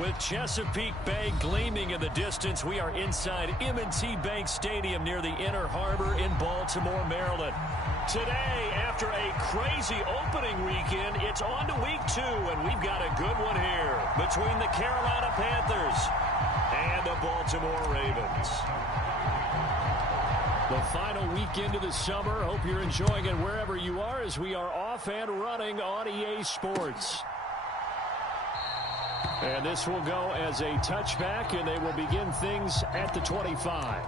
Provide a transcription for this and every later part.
With Chesapeake Bay gleaming in the distance, we are inside M&T Bank Stadium near the Inner Harbor in Baltimore, Maryland. Today, after a crazy opening weekend, it's on to week 2, and we've got a good one here between the Carolina Panthers and the Baltimore Ravens. The final weekend of the summer. Hope you're enjoying it wherever you are as we are off and running on EA Sports. And this will go as a touchback, and they will begin things at the 25.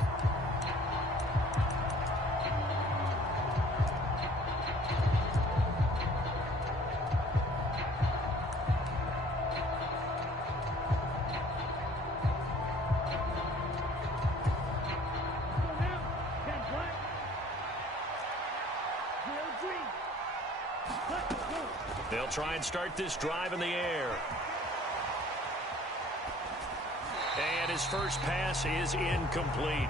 They'll try and start this drive in the air. And his first pass is incomplete.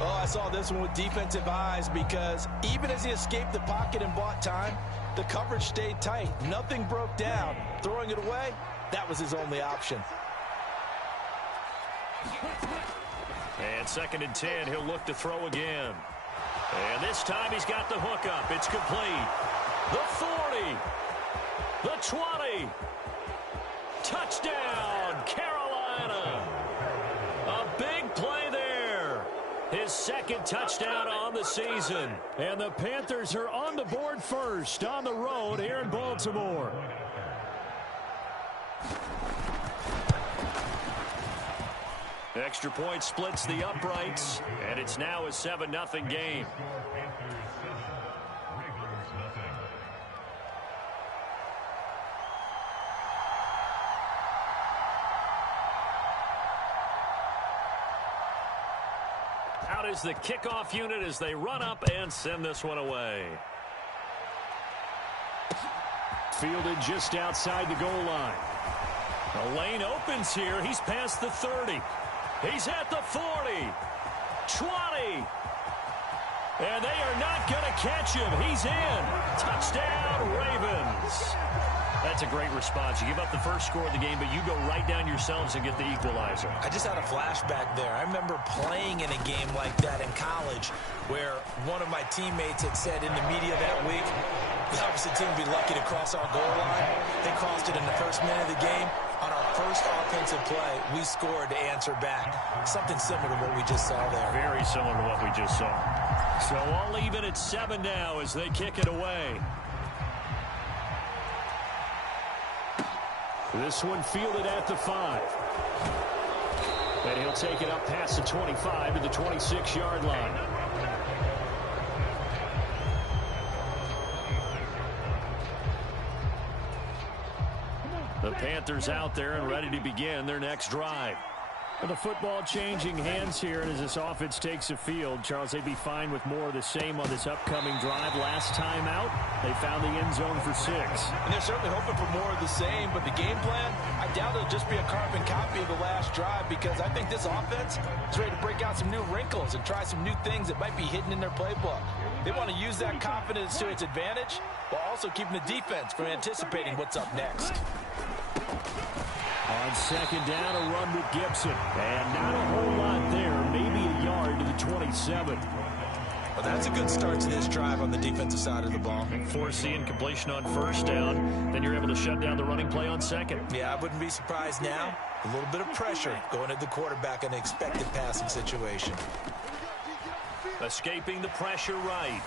Oh, I saw this one with defensive eyes because even as he escaped the pocket and bought time, the coverage stayed tight. Nothing broke down. Throwing it away, that was his only option. And 2nd and 10, he'll look to throw again. And this time he's got the hook up. It's complete. The 40. The 20. Touchdown, Carolina. A big play there. His 2nd touchdown on the season. And the Panthers are on the board first on the road here in Baltimore. Extra point splits the uprights, and it's now a 7-0 game. Out is the kickoff unit as they run up and send this one away. Fielded just outside the goal line. The lane opens here. He's past the 30. He's at the 40. 20. And they are not going to catch him. He's in. Touchdown, Ravens. That's a great response. You give up the first score of the game, but you go right down yourselves and get the equalizer. I just had a flashback there. I remember playing in a game like that in college where one of my teammates had said in the media that week, the opposite team would be lucky to cross our goal line. They crossed it in the first minute of the game. On our first offensive play, we scored to answer back. Something similar to what we just saw there. Very similar to what we just saw. So all even at 7 now as they kick it away. This one fielded at the 5. And he'll take it up past the 25 to the 26-yard line. The Panthers out there and ready to begin their next drive. Well, the football changing hands here, and as this offense takes the field, Charles, they'd be fine with more of the same on this upcoming drive. Last time out, they found the end zone for 6. And they're certainly hoping for more of the same, but the game plan, I doubt it'll just be a carbon copy of the last drive because I think this offense is ready to break out some new wrinkles and try some new things that might be hidden in their playbook. They want to use that confidence to its advantage while also keeping the defense from anticipating what's up next. On 2nd down, a run with Gibson. And not a whole lot there. Maybe a yard to the 27. Well, that's a good start to this drive on the defensive side of the ball. Force the incompletion on 1st down. Then you're able to shut down the running play on 2nd. Yeah, I wouldn't be surprised now. A little bit of pressure going at the quarterback in an expected passing situation. Escaping the pressure right.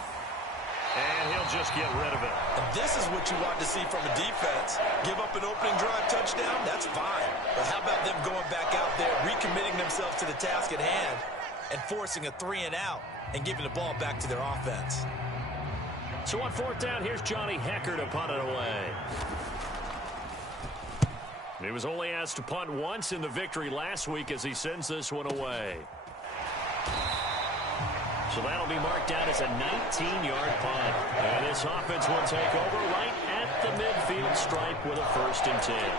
And he'll just get rid of it. And this is what you want to see from a defense. Give up an opening drive touchdown, that's fine. But how about them going back out there, recommitting themselves to the task at hand, and forcing a 3-and-out and giving the ball back to their offense. So on 4th down, here's Johnny Hecker to punt it away. He was only asked to punt once in the victory last week as he sends this one away. So that'll be marked down as a 19-yard punt. And this offense will take over right at the midfield stripe with a 1st and 10.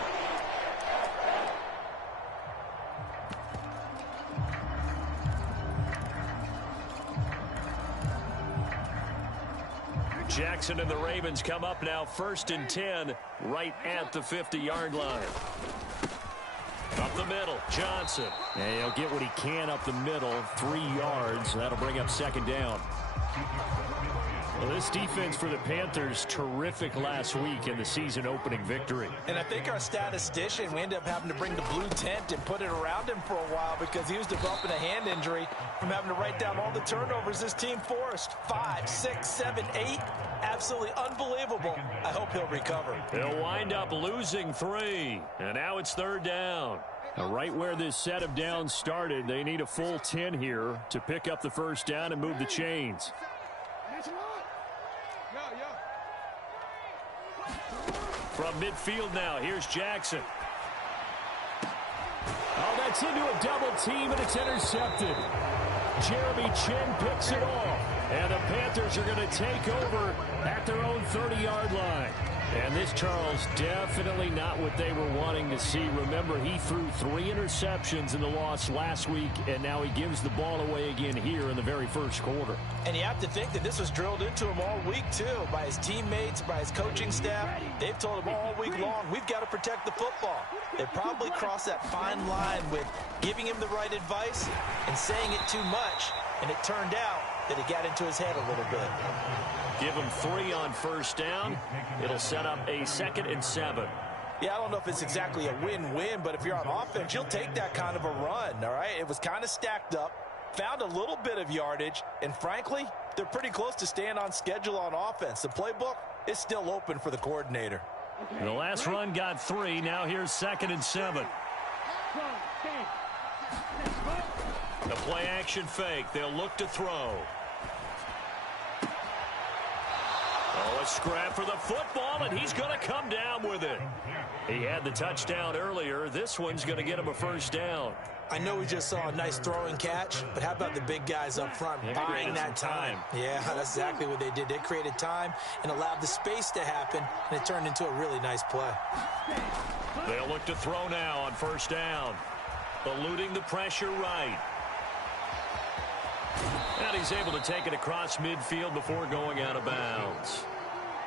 Jackson and the Ravens come up now 1st and 10 right at the 50-yard line. middle. Johnson. And he'll get what he can up the middle. 3 yards. That'll bring up second down. Well, this defense for the Panthers, terrific last week in the season-opening victory. And I think our statistician, we ended up having to bring the blue tent and put it around him for a while because he was developing a hand injury from having to write down all the turnovers this team forced. 5, 6, 7, 8. Absolutely unbelievable. I hope he'll recover. They'll wind up losing 3. And now it's third down. Now, right where this set of downs started, they need a full 10 here to pick up the first down and move the chains. From midfield now, here's Jackson. Oh, that's into a double team, and it's intercepted. Jeremy Chin picks it off. And the Panthers are going to take over at their own 30-yard line. And this, Charles, definitely not what they were wanting to see. Remember, he threw 3 interceptions in the loss last week, and now he gives the ball away again here in the very first quarter. And you have to think that this was drilled into him all week, too, by his teammates, by his coaching staff. They've told him all week long, we've got to protect the football. They probably crossed that fine line with giving him the right advice and saying it too much, and it turned out that it got into his head a little bit. Give him 3 on first down. It'll set up a 2nd and 7. Yeah, I don't know if it's exactly a win-win, but if you're on offense, you'll take that kind of a run, all right? It was kind of stacked up, found a little bit of yardage, and frankly, they're pretty close to staying on schedule on offense. The playbook is still open for the coordinator. The last run got 3. Now here's 2nd and 7. The play-action fake. They'll look to throw. Oh, a scrap for the football, and he's going to come down with it. He had the touchdown earlier. This one's going to get him a first down. I know we just saw a nice throwing catch, but how about the big guys up front buying that time? Yeah, that's exactly what they did. They created time and allowed the space to happen, and it turned into a really nice play. They'll look to throw now on first down. Eluding the pressure right. And he's able to take it across midfield before going out of bounds.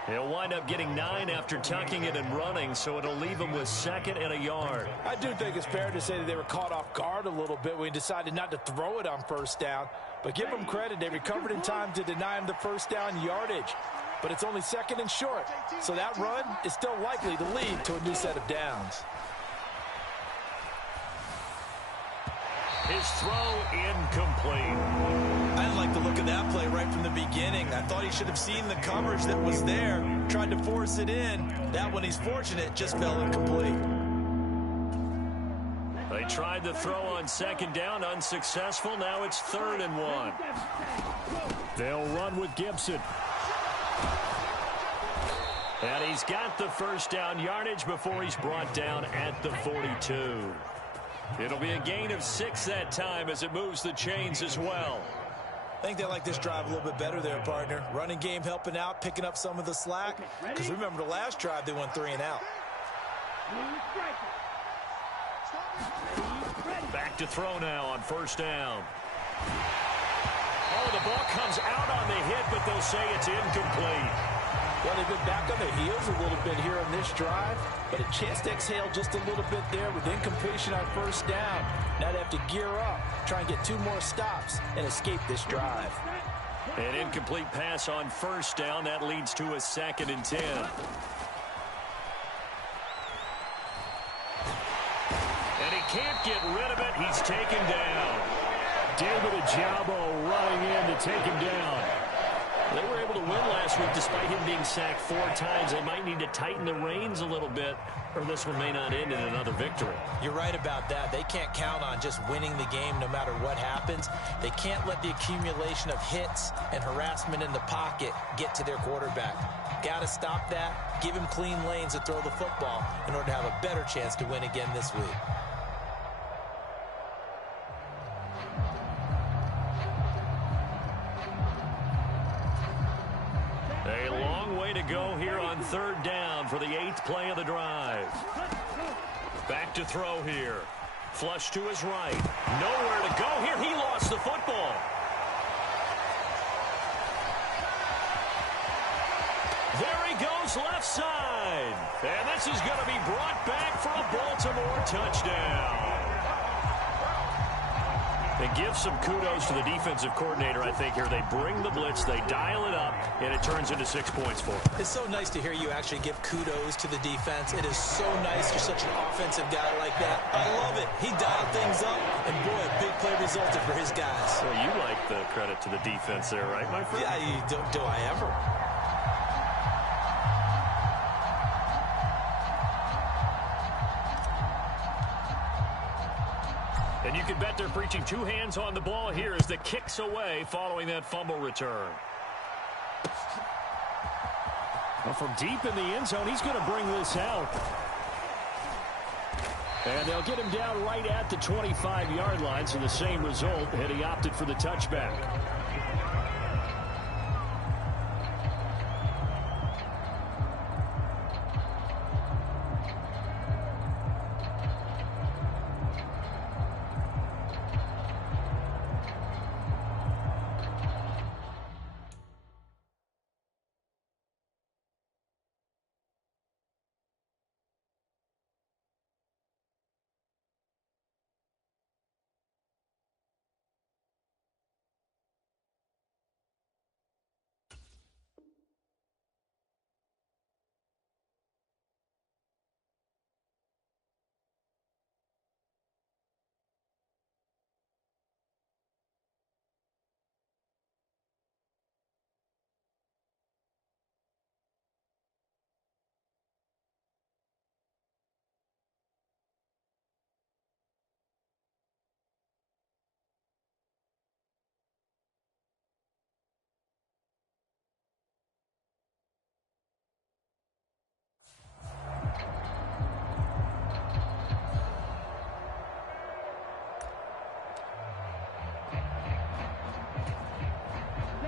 He'll wind up getting 9 after tucking it and running, so it'll leave him with 2nd and a yard. I do think it's fair to say that they were caught off guard a little bit when he decided not to throw it on first down. But give them credit, they recovered in time to deny him the first down yardage. But it's only 2nd and short, so that run is still likely to lead to a new set of downs. His throw incomplete. I didn't like the look of that play right from the beginning. I thought he should have seen the coverage that was there, tried to force it in. That one, he's fortunate, just fell incomplete. They tried the throw on 2nd down, unsuccessful. Now it's 3rd and 1. They'll run with Gibson. And he's got the first down yardage before he's brought down at the 42. It'll be a gain of 6 that time as it moves the chains as well. I think they like this drive a little bit better there, partner. Running game helping out, picking up some of the slack. Because remember the last drive, they went 3 and out. Back to throw now on first down. Oh, the ball comes out on the hit, but they'll say it's incomplete. Well, they've been back on their heels a little bit here on this drive, but a chance to exhale just a little bit there with incompletion on first down. Now they have to gear up, try and get 2 more stops and escape this drive. An incomplete pass on first down. That leads to a 2nd and 10. And he can't get rid of it. He's taken down. David Ajabo running in to take him down. They were able to win last week despite him being sacked 4 times. They might need to tighten the reins a little bit, or this one may not end in another victory. You're right about that. They can't count on just winning the game no matter what happens. They can't let the accumulation of hits and harassment in the pocket get to their quarterback. Got to stop that, give him clean lanes to throw the football in order to have a better chance to win again this week. To go here on 3rd down for the 8th play of the drive. Back to throw here. Flush to his right. Nowhere to go here. He lost the football. There he goes left side. And this is going to be brought back for a Baltimore touchdown. And give some kudos to the defensive coordinator, I think, here. They bring the blitz, they dial it up, and it turns into 6 points for them. It's so nice to hear you actually give kudos to the defense. It is so nice you're such an offensive guy like that. I love it. He dialed things up, and boy, a big play resulted for his guys. Well, you like the credit to the defense there, right, my friend? Yeah, do I ever? And you can bet they're preaching two hands on the ball here as the kick's away following that fumble return. Well, from deep in the end zone, he's going to bring this out. And they'll get him down right at the 25-yard line, so the same result, and he opted for the touchback.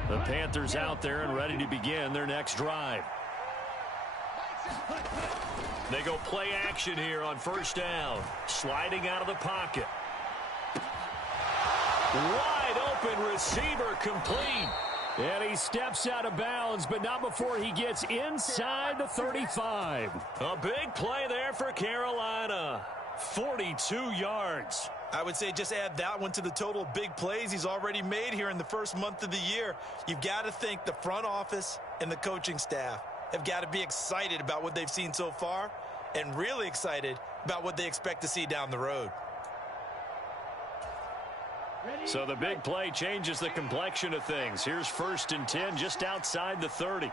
The Panthers out there and ready to begin their next drive. They go play action here on first down. Sliding out of the pocket. Wide open receiver complete. And he steps out of bounds, but not before he gets inside the 35. A big play there for Carolina. 42 yards. I would say just add that one to the total big plays he's already made here in the first month of the year. You've got to think the front office and the coaching staff have got to be excited about what they've seen so far and really excited about what they expect to see down the road. So the big play changes the complexion of things. Here's 1st and 10 just outside the 30.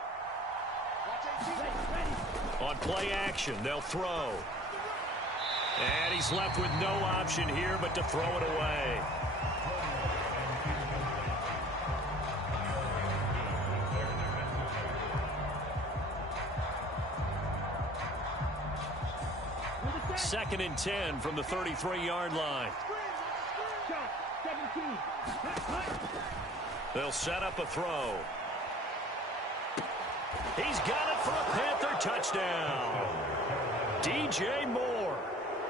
On play action, they'll throw. And he's left with no option here but to throw it away. Second and 10 from the 33-yard line. They'll set up a throw. He's got it for a Panther touchdown. DJ Moore.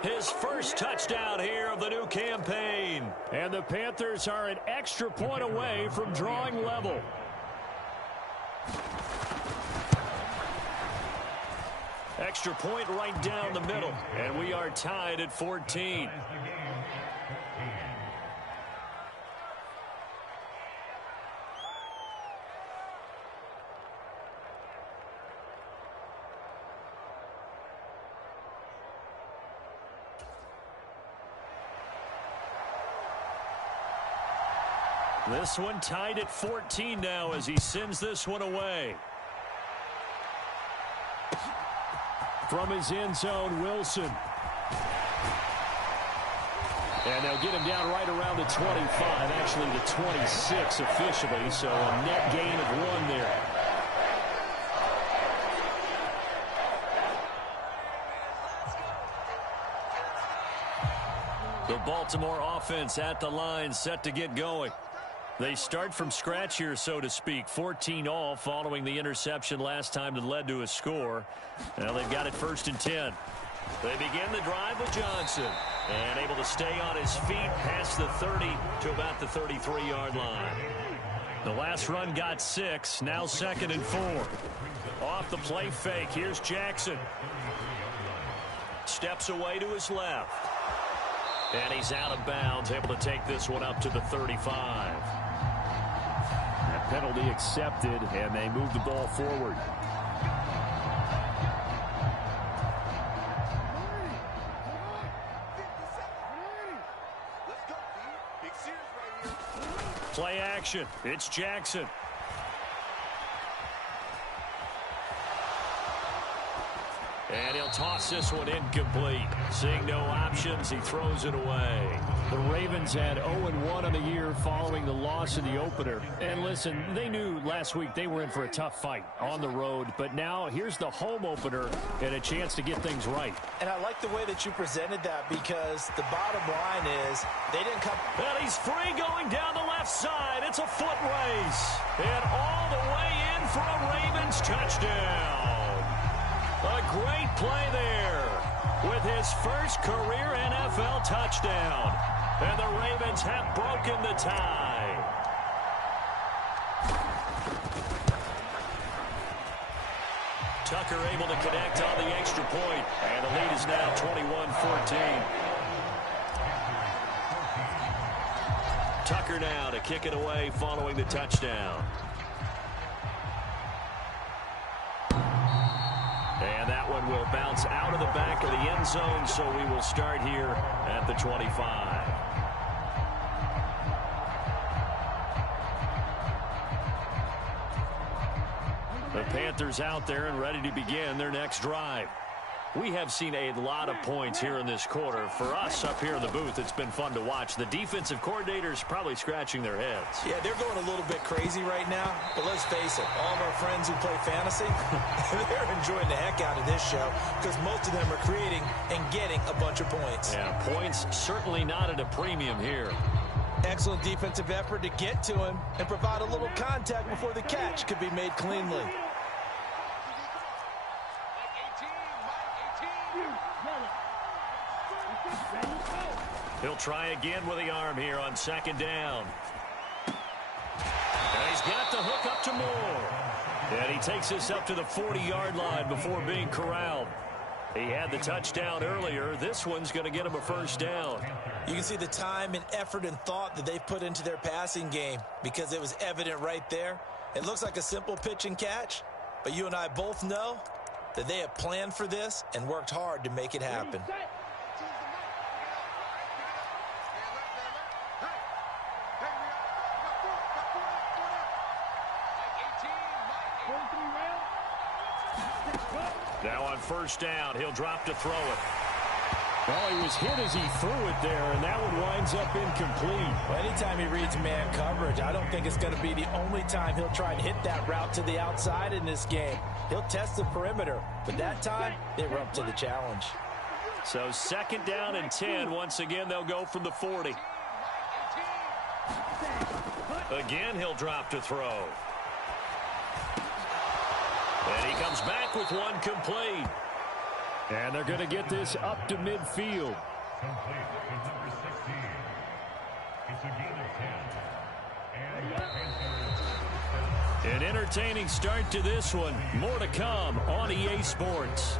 His first touchdown here of the new campaign. And the Panthers are an extra point away from drawing level. Extra point right down the middle. And we are tied at 14. This one tied at 14 now as he sends this one away. From his end zone, Wilson. And they'll get him down right around the 25, actually the 26 officially, so a net gain of 1 there. The Baltimore offense at the line, set to get going. They start from scratch here, so to speak. 14 all following the interception last time that led to a score. Now they've got it 1st and 10. They begin the drive with Johnson. And able to stay on his feet past the 30 to about the 33-yard line. The last run got 6. Now 2nd and 4. Off the play fake. Here's Jackson. Steps away to his left. And he's out of bounds, able to take this one up to the 35. That penalty accepted, and they move the ball forward. Play action. It's Jackson. And he'll toss this one incomplete. Seeing no options, he throws it away. The Ravens had 0-1 on the year following the loss in the opener. And listen, they knew last week they were in for a tough fight on the road. But now here's the home opener and a chance to get things right. And I like the way that you presented that, because the bottom line is they didn't come. And he's free going down the left side. It's a foot race. And all the way in for a Ravens touchdown. A great play there with his first career NFL touchdown. And the Ravens have broken the tie. Tucker able to connect on the extra point. And the lead is now 21-14. Tucker now to kick it away following the touchdown. And that one will bounce out of the back of the end zone, so we will start here at the 25. The Panthers out there and ready to begin their next drive. We have seen a lot of points here in this quarter. For us up here in the booth, it's been fun to watch. The defensive coordinators probably scratching their heads. Yeah, they're going a little bit crazy right now. But let's face it, all of our friends who play fantasy, they're enjoying the heck out of this show, because most of them are creating and getting a bunch of points. Yeah, points certainly not at a premium here. Excellent defensive effort to get to him and provide a little contact before the catch could be made cleanly. He'll try again with the arm here on second down. And he's got the hook up to Moore. And he takes this up to the 40-yard line before being corralled. He had the touchdown earlier. This one's going to get him a first down. You can see the time and effort and thought that they've put into their passing game, because it was evident right there. It looks like a simple pitch and catch, but you and I both know that they have planned for this and worked hard to make it happen. Now on first down, he'll drop to throw it. Well, he was hit as he threw it there, and that one winds up incomplete. Well, anytime he reads man coverage, I don't think it's going to be the only time he'll try and hit that route to the outside in this game. He'll test the perimeter, but that time, they were up to the challenge. So second down and 10. Once again, they'll go from the 40. Again, he'll drop to throw. And he comes back with one complete. And they're going to get this up to midfield. An entertaining start to this one. More to come on EA Sports.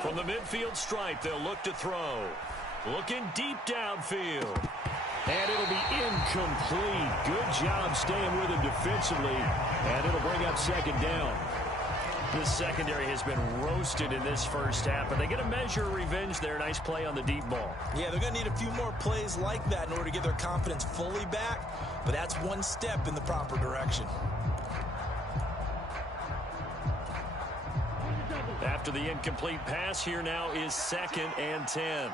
From the midfield stripe, they'll look to throw. Looking deep downfield. And it'll be incomplete. Good job staying with him defensively. And it'll bring up second down. This secondary has been roasted in this first half, but they get a measure of revenge there. Nice play on the deep ball. Yeah, they're going to need a few more plays like that in order to get their confidence fully back, but that's one step in the proper direction. After the incomplete pass, here now is second and 10.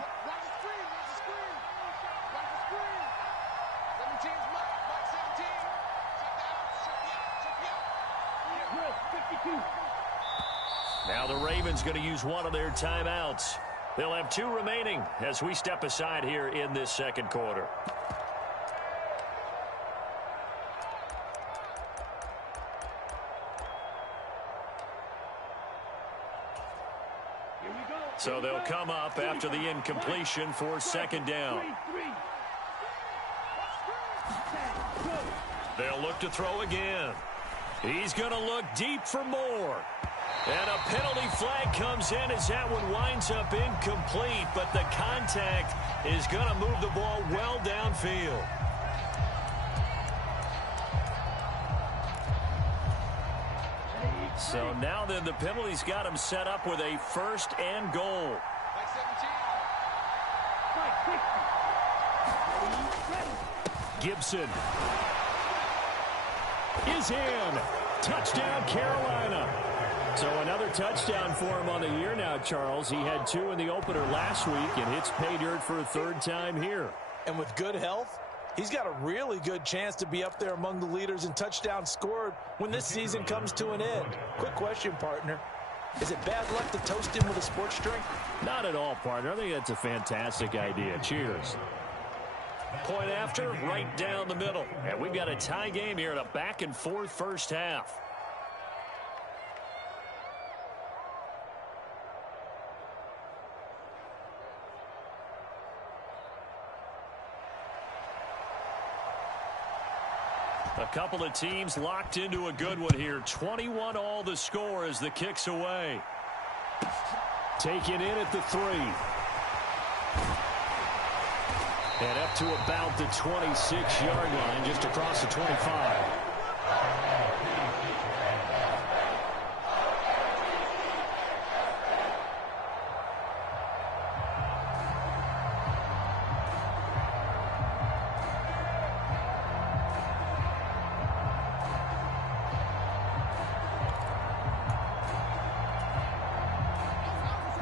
Now the Ravens going to use one of their timeouts. They'll have two remaining as we step aside here in this second quarter. So they'll come up after the incompletion for second down. They'll look to throw again. He's going to look deep for more. And a penalty flag comes in as that one winds up incomplete, but the contact is going to move the ball well downfield. So now then the penalty's got him set up with a first and goal. Gibson is in. Touchdown, Carolina. So another touchdown for him on the year now, Charles. He had 2 in the opener last week and hits pay dirt for a 3rd time here. And with good health, he's got a really good chance to be up there among the leaders in touchdowns scored when this season comes to an end. Quick question, partner. Is it bad luck to toast him with a sports drink? Not at all, partner. I think that's a fantastic idea. Cheers. Point after, right down the middle. And we've got a tie game here in a back-and-forth first half. A couple of teams locked into a good one here. 21 all the score as the kick's away. Taken in at the 3. And up to about the 26-yard line, just across the 25.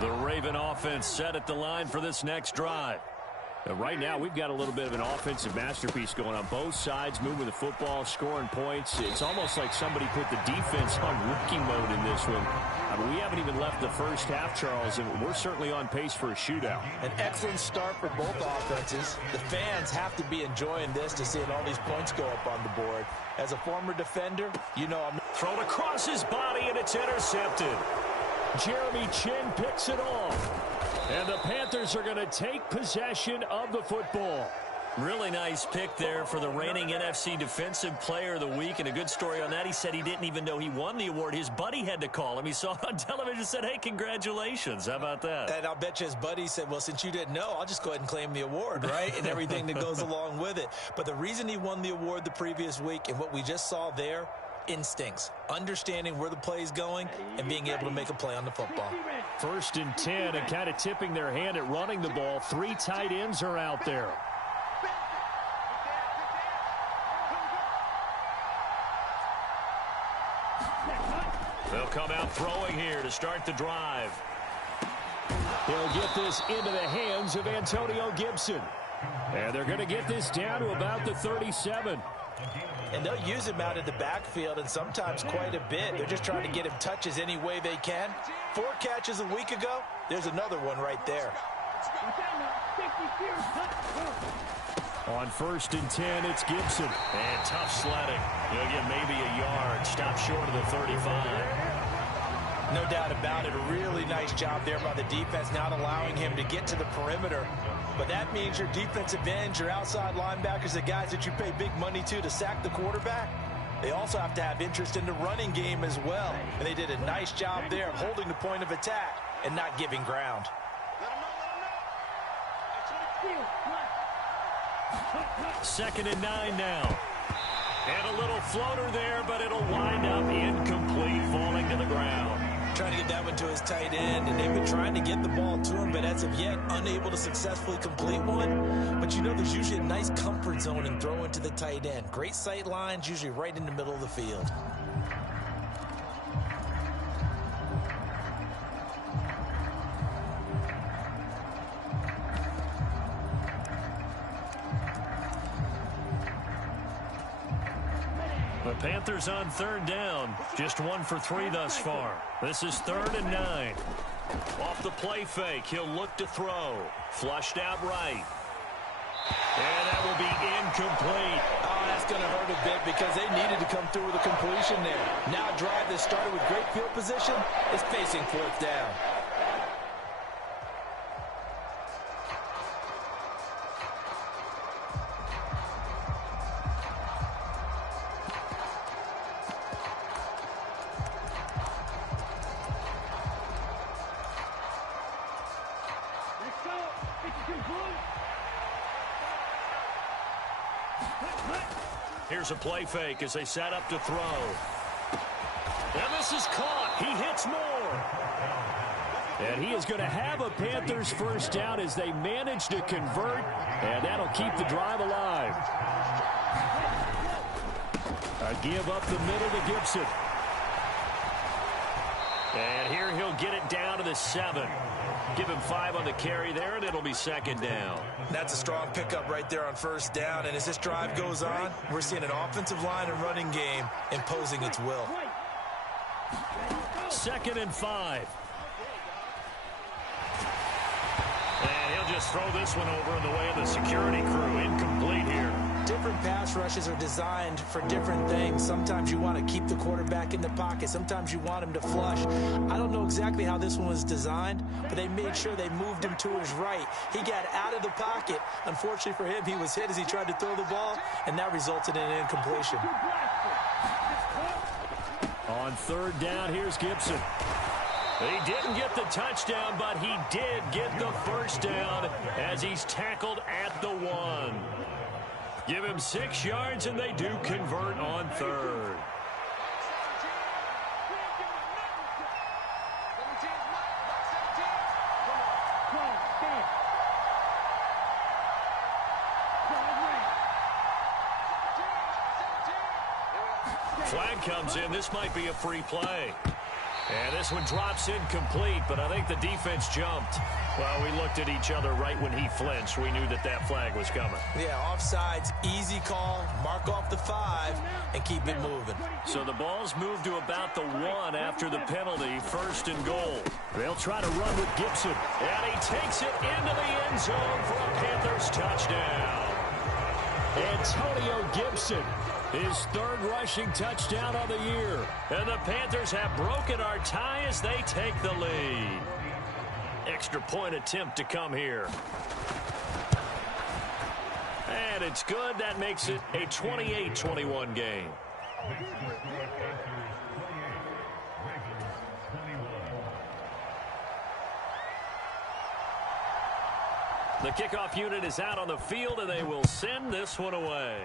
The Raven offense set at the line for this next drive. Right now, we've got a little bit of an offensive masterpiece going on both sides, moving the football, scoring points. It's almost like somebody put the defense on rookie mode in this one. I mean, we haven't even left the first half, Charles, and we're certainly on pace for a shootout. An excellent start for both offenses. The fans have to be enjoying this to seeing all these points go up on the board. As a former defender, you know I'm thrown across his body, and it's intercepted. Jeremy Chin picks it off. And the Panthers are going to take possession of the football. Really nice pick there for the reigning NFC Defensive Player of the Week. And a good story on that. He said he didn't even know he won the award. His buddy had to call him. He saw it on television and said, hey, congratulations. How about that? And I'll bet you his buddy said, well, since you didn't know, I'll just go ahead and claim the award, right? And everything that goes along with it. But the reason he won the award the previous week and what we just saw there, instincts, understanding where the play is going, and being able to make a play on the football. 1st and 10, and kind of tipping their hand at running the ball. 3 tight ends are out there. They'll come out throwing here to start the drive. He'll get this into the hands of Antonio Gibson. And they're going to get this down to about the 37. And they'll use him out in the backfield, and sometimes quite a bit. They're just trying to get him touches any way they can. 4 catches a week ago. There's another one right there. On 1st and 10, it's Gibson. And tough sledding. He'll get maybe a yard. Stop short of the 35. No doubt about it. A really nice job there by the defense, not allowing him to get to the perimeter. But that means your defensive ends, your outside linebackers, the guys that you pay big money to sack the quarterback, they also have to have interest in the running game as well. And they did a nice job there of holding the point of attack and not giving ground. 2nd and 9 now. And a little floater there, but it'll wind up incomplete, falling to the ground. Trying to get that one to his tight end, and they've been trying to get the ball to him, but as of yet, unable to successfully complete one. But you know there's usually a nice comfort zone in throwing to the tight end. Great sight lines, usually right in the middle of the field. The Panthers on 3rd down. Just 1 for 3 thus far. This is 3rd and 9. Off the play fake, he'll look to throw. Flushed out right. And that will be incomplete. Oh, that's going to hurt a bit because they needed to come through with a completion there. Now a drive that started with great field position is facing 4th down. Here's a play fake as they set up to throw. And this is caught. He hits more. And he is going to have a Panthers first down as they manage to convert, and that'll keep the drive alive. A give up the middle to Gibson. And here he'll get it down to the 7. Give him 5 on the carry there, and it'll be second down. That's a strong pickup right there on first down. And as this drive goes on, we're seeing an offensive line and running game imposing its will. 2nd and 5. And he'll just throw this one over in the way of the security crew. Incomplete here. Different pass rushes are designed for different things. Sometimes you want to keep the quarterback in the pocket. Sometimes you want him to flush. I don't know exactly how this one was designed, but they made sure they moved him to his right. He got out of the pocket. Unfortunately for him, he was hit as he tried to throw the ball, and that resulted in an incompletion. On 3rd down, here's Gibson. He didn't get the touchdown, but he did get the first down as he's tackled at the 1. Give him 6 yards, and they do convert on 3rd. Flag comes in. This might be a free play. And this one drops incomplete, but I think the defense jumped. Well, we looked at each other right when he flinched. We knew that that flag was coming. Yeah, offsides, easy call, mark off the 5, and keep it moving. So the ball's moved to about the 1 after the penalty, 1st and goal. They'll try to run with Gibson, and he takes it into the end zone for a Panthers touchdown. Antonio Gibson, his 3rd rushing touchdown of the year. And the Panthers have broken our tie as they take the lead. Extra point attempt to come here. And it's good. That makes it a 28-21 game. The kickoff unit is out on the field, and they will send this one away.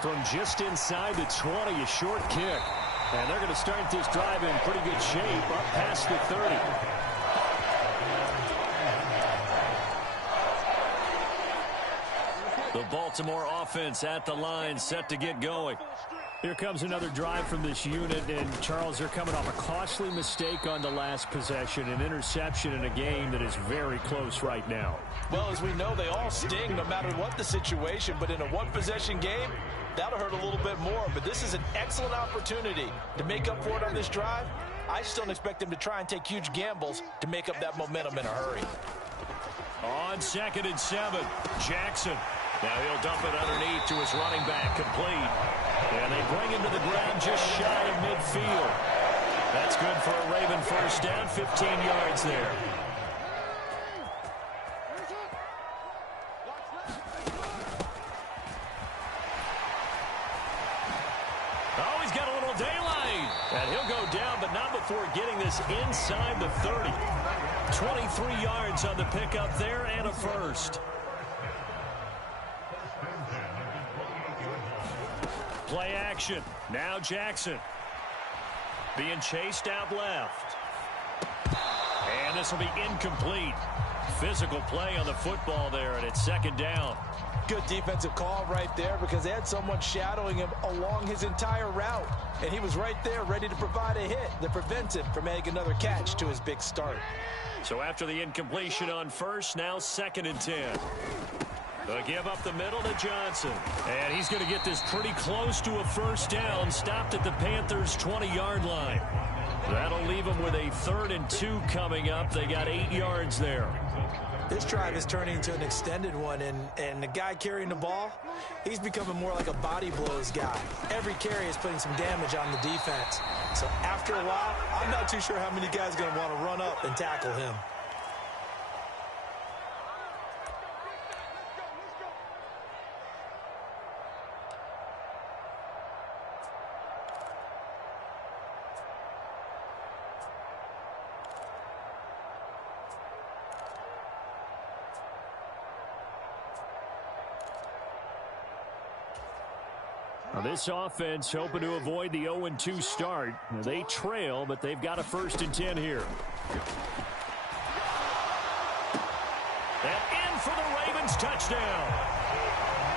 From just inside the 20, a short kick. And they're going to start this drive in pretty good shape up past the 30. The Baltimore offense at the line, set to get going. Here comes another drive from this unit, and Charles, they're coming off a costly mistake on the last possession, an interception in a game that is very close right now. Well, as we know, they all sting no matter what the situation, but in a one-possession game, that'll hurt a little bit more. But this is an excellent opportunity to make up for it on this drive. I just don't expect them to try and take huge gambles to make up that momentum in a hurry. On 2nd and 7, Jackson. Now he'll dump it underneath to his running back, complete. And they bring him to the ground just shy of midfield. That's good for a Raven first down, 15 yards there. Oh, he's got a little daylight. And he'll go down, but not before getting this inside the 30. 23 yards on the pickup there and a first. Play action. Now Jackson. Being chased out left. And this will be incomplete. Physical play on the football there, and it's 2nd down. Good defensive call right there because they had someone shadowing him along his entire route. And he was right there ready to provide a hit that prevents him from making another catch to his big start. So after the incompletion on first, now 2nd and 10. They'll give up the middle to Johnson. And he's going to get this pretty close to a first down, stopped at the Panthers' 20-yard line. That'll leave them with a 3rd and 2 coming up. They got 8 yards there. This drive is turning into an extended one, and the guy carrying the ball, he's becoming more like a body blows guy. Every carry is putting some damage on the defense. So after a while, I'm not too sure how many guys are going to want to run up and tackle him. Now this offense hoping to avoid the 0-2 start. They trail, but they've got a 1st and 10 here. And in for the Ravens touchdown.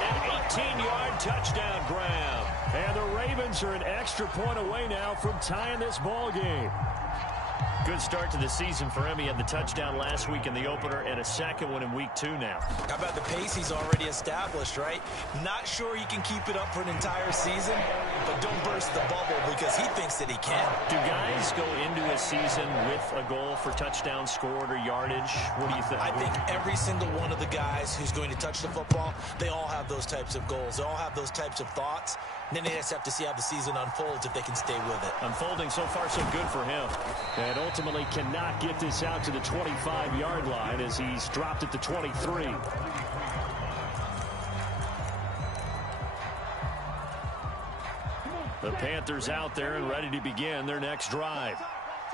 An 18-yard touchdown grab. And the Ravens are an extra point away now from tying this ball game. Good start to the season for him. He had the touchdown last week in the opener and a second one in week 2 now. How about the pace he's already established, right? Not sure he can keep it up for an entire season, but don't burst the bubble because he thinks that he can. Do guys go into a season with a goal for touchdown scored or yardage? What do you think? I think every single one of the guys who's going to touch the football, they all have those types of goals. They all have those types of thoughts. And then they just have to see how the season unfolds if they can stay with it. Unfolding so far so good for him. And ultimately cannot get this out to the 25-yard line as he's dropped at the 23. The Panthers out there and ready to begin their next drive.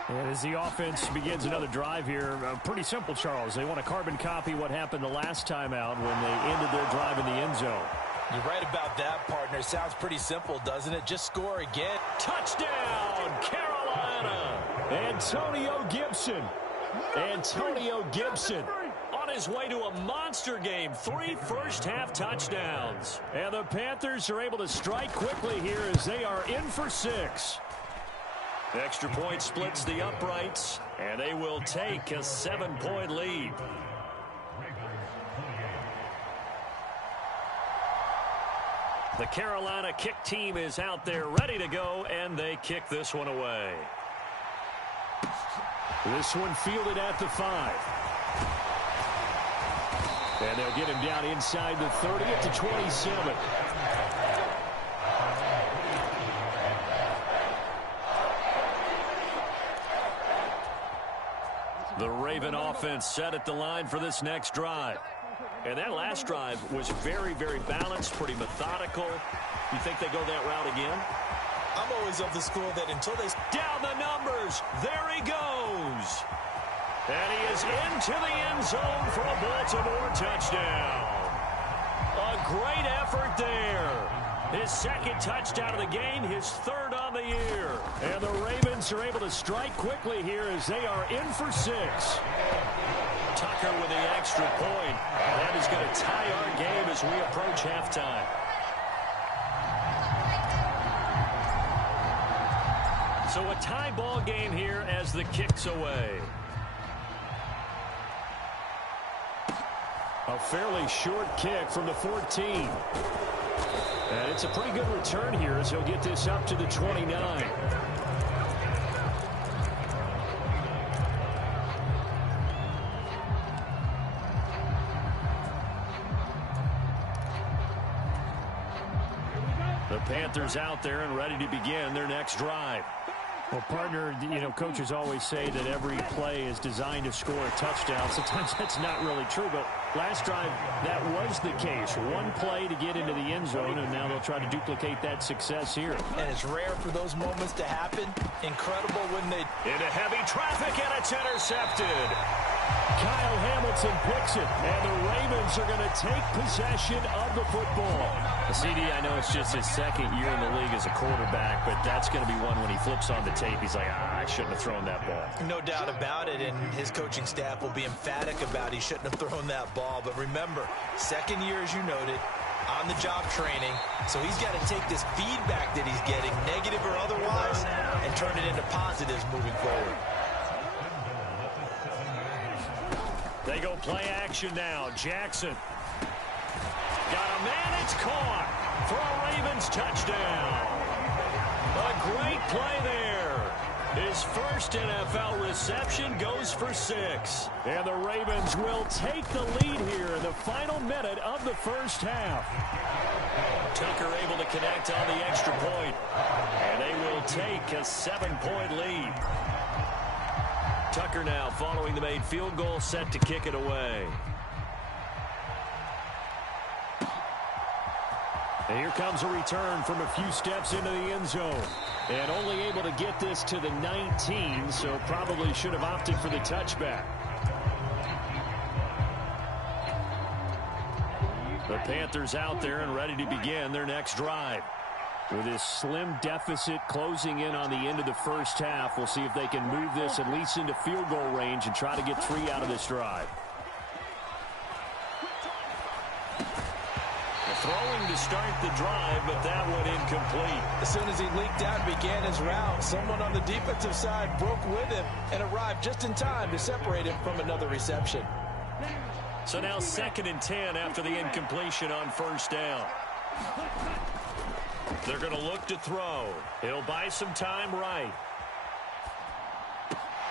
And as the offense begins another drive here, pretty simple, Charles. They want to carbon copy what happened the last time out when they ended their drive in the end zone. You're right about that, partner. Sounds pretty simple, doesn't it? Just score again. Touchdown, Carolina! Antonio Gibson. Antonio Gibson on his way to a monster game. 3 first-half touchdowns. And the Panthers are able to strike quickly here as they are in for 6. Extra point splits the uprights, and they will take a 7-point lead. The Carolina kick team is out there ready to go, and they kick this one away. This one fielded at the 5. And they'll get him down inside the 30 at the 27. The Raven offense set at the line for this next drive. And that last drive was very, very balanced, pretty methodical. You think they go that route again? I'm always of the school that until they... Down the numbers. There he goes. And he is into the end zone for a Baltimore touchdown. A great effort there. His 2nd touchdown of the game, his 3rd on the year. And the Ravens are able to strike quickly here as they are in for 6. Tucker with the extra point. That is going to tie our game as we approach halftime. So a tie ball game here as the kick's away. A fairly short kick from the 14. And it's a pretty good return here as he'll get this up to the 29. The Panthers out there and ready to begin their next drive. Well, partner, you know, coaches always say that every play is designed to score a touchdown. Sometimes that's not really true, but last drive, that was the case. One play to get into the end zone, and now they'll try to duplicate that success here. And it's rare for those moments to happen. Incredible when they... Into heavy traffic, and it's intercepted. Kyle Hamilton picks it, and the Ravens are going to take possession of the football. CD, I know it's just his 2nd year in the league as a quarterback, but that's going to be one when he flips on the tape. He's like, I shouldn't have thrown that ball. No doubt about it, and his coaching staff will be emphatic about he shouldn't have thrown that ball. But remember, 2nd year, as you noted, on-the-job training, so he's got to take this feedback that he's getting, negative or otherwise, and turn it into positives moving forward. They go play action now. Jackson. Got a man, it's caught for a Ravens touchdown. A great play there. His first NFL reception goes for 6. And the Ravens will take the lead here in the final minute of the first half. Tucker able to connect on the extra point. And they will take a 7-point lead. Tucker now following the made field goal, set to kick it away. And here comes a return from a few steps into the end zone. And only able to get this to the 19, so probably should have opted for the touchback. The Panthers out there and ready to begin their next drive. With this slim deficit closing in on the end of the first half, we'll see if they can move this at least into field goal range and try to get 3 out of this drive. Throwing to start the drive, but that one incomplete. As soon as he leaked out and began his route, someone on the defensive side broke with him and arrived just in time to separate him from another reception. So now 2nd and 10 after the incompletion on first down. They're going to look to throw. He'll buy some time right.